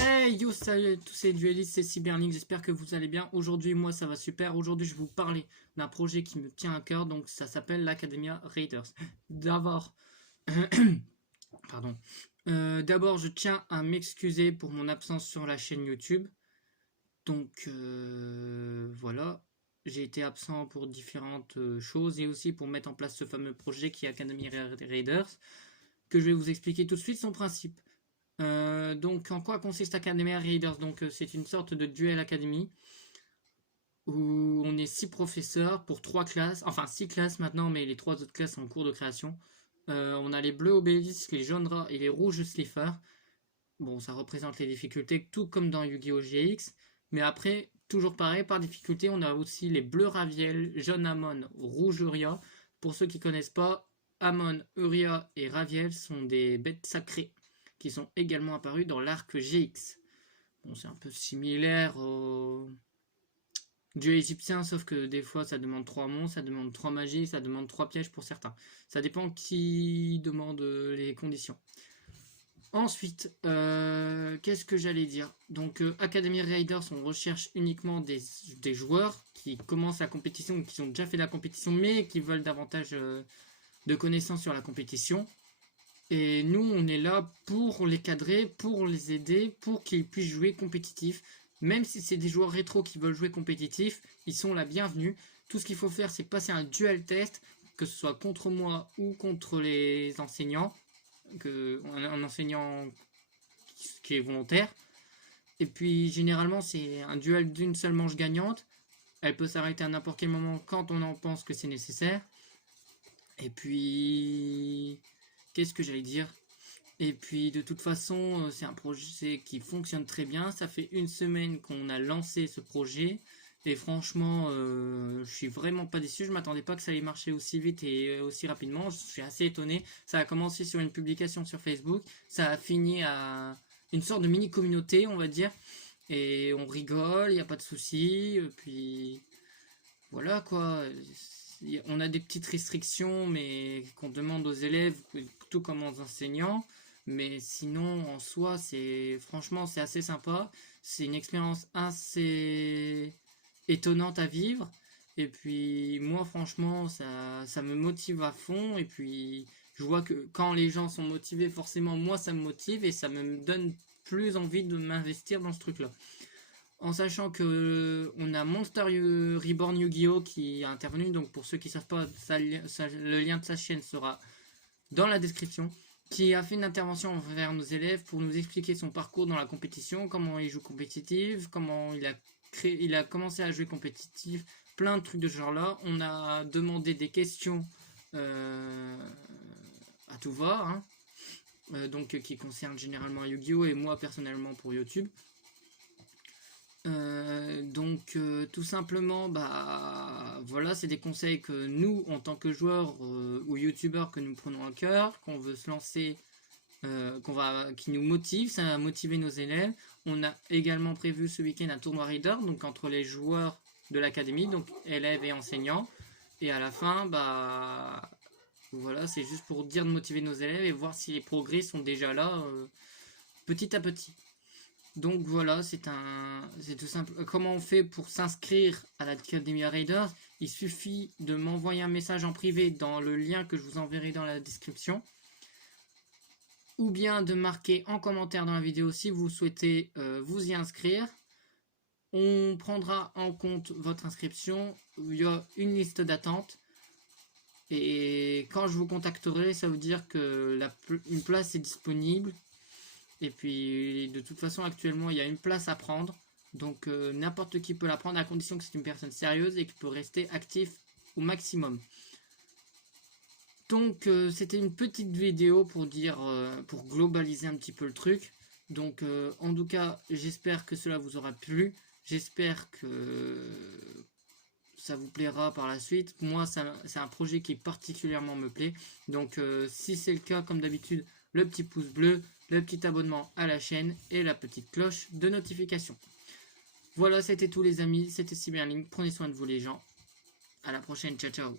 Hey yo, salut à tous, c'est Duelist, c'est Cyberlink, j'espère que vous allez bien. Aujourd'hui, moi ça va super. Aujourd'hui, je vais vous parler d'un projet qui me tient à cœur, donc ça s'appelle l'Academia Raiders. D'abord, pardon. D'abord, je tiens à m'excuser pour mon absence sur la chaîne YouTube. Donc voilà, j'ai été absent pour différentes choses et aussi pour mettre en place ce fameux projet qui est Academy Raiders, que je vais vous expliquer tout de suite son principe. Donc, en quoi consiste Academia Raiders? Donc, c'est une sorte de duel académie où on est 6 professeurs pour 3 classes, enfin 6 classes maintenant, mais les 3 autres classes sont en cours de création. On a les bleus obélisques, les jaunes rats et les rouges sliffers. Bon, ça représente les difficultés, tout comme dans Yu-Gi-Oh! GX. Mais après, toujours pareil, par difficulté, on a aussi les bleus Raviel, jaune Amon, rouge Uria. Pour ceux qui connaissent pas, Amon, Uria et Raviel sont des bêtes sacrées qui sont également apparus dans l'arc GX. Bon, c'est un peu similaire au dieu égyptien, sauf que des fois ça demande 3 monstres, ça demande 3 magies, ça demande 3 pièges pour certains. Ça dépend qui demande les conditions. Ensuite, qu'est-ce que j'allais dire? Donc, Academy Raiders, on recherche uniquement des joueurs qui commencent la compétition ou qui ont déjà fait la compétition, mais qui veulent davantage de connaissances sur la compétition. Et nous, on est là pour les cadrer, pour les aider, pour qu'ils puissent jouer compétitif. Même si c'est des joueurs rétro qui veulent jouer compétitif, ils sont la bienvenue. Tout ce qu'il faut faire, c'est passer un duel test, que ce soit contre moi ou contre les enseignants, un enseignant qui est volontaire. Et puis, généralement, c'est un duel d'une seule manche gagnante. Elle peut s'arrêter à n'importe quel moment quand on en pense que c'est nécessaire. Et puis... Qu'est-ce que j'allais dire? Et puis de toute façon, c'est un projet qui fonctionne très bien. Ça fait une semaine qu'on a lancé ce projet. Et franchement, je suis vraiment pas déçu. Je m'attendais pas que ça allait marcher aussi vite et aussi rapidement. Je suis assez étonné. Ça a commencé sur une publication sur Facebook. Ça a fini à une sorte de mini communauté, on va dire. Et on rigole, il n'y a pas de souci. Puis voilà quoi. On a des petites restrictions, mais qu'on demande aux élèves, tout comme aux enseignants. Mais sinon, en soi, franchement, c'est assez sympa. C'est une expérience assez étonnante à vivre. Et puis, moi, franchement, ça me motive à fond. Et puis, je vois que quand les gens sont motivés, forcément, moi, ça me motive et ça me donne plus envie de m'investir dans ce truc-là. En sachant que on a Monster Reborn Yu-Gi-Oh! Qui a intervenu. Donc, pour ceux qui ne savent pas, le lien de sa chaîne sera dans la description, qui a fait une intervention envers nos élèves pour nous expliquer son parcours dans la compétition, comment il joue compétitif, comment il a commencé à jouer compétitif, plein de trucs de ce genre-là. On a demandé des questions à tout va, hein, donc qui concernent généralement Yu-Gi-Oh! Et moi personnellement pour YouTube. Tout simplement, bah voilà, c'est des conseils que nous, en tant que joueurs ou youtubeurs, que nous prenons à cœur, qu'on veut se lancer, qui nous motive, ça a motivé nos élèves. On a également prévu ce week-end un tournoi Raider, donc entre les joueurs de l'académie, donc élèves et enseignants. Et à la fin, bah voilà, c'est juste pour dire de motiver nos élèves et voir si les progrès sont déjà là petit à petit. Donc voilà, c'est tout simple. Comment on fait pour s'inscrire à l'Academia Raiders? Il suffit de m'envoyer un message en privé dans le lien que je vous enverrai dans la description. Ou bien de marquer en commentaire dans la vidéo si vous souhaitez vous y inscrire. On prendra en compte votre inscription. Il y a une liste d'attente. Et quand je vous contacterai, ça veut dire que une place est disponible. Et puis, de toute façon, actuellement, il y a une place à prendre. Donc, n'importe qui peut la prendre à condition que c'est une personne sérieuse et qui peut rester actif au maximum. Donc, c'était une petite vidéo pour dire, pour globaliser un petit peu le truc. Donc, en tout cas, j'espère que cela vous aura plu. J'espère que ça vous plaira par la suite. Moi, c'est un projet qui particulièrement me plaît. Donc, si c'est le cas, comme d'habitude, le petit pouce bleu, le petit abonnement à la chaîne et la petite cloche de notification. Voilà, c'était tout les amis, c'était Cyberlink. Prenez soin de vous les gens. À la prochaine, ciao ciao.